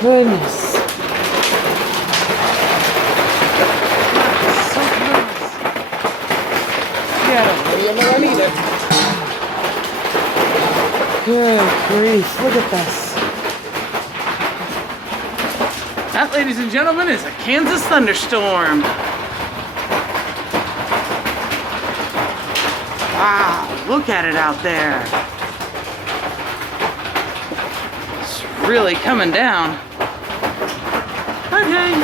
goodness. So close. Get over here, I need it. Good grief, look at this. That, ladies and gentlemen, is a Kansas thunderstorm. Wow, look at it out there. It's really coming down. Okay.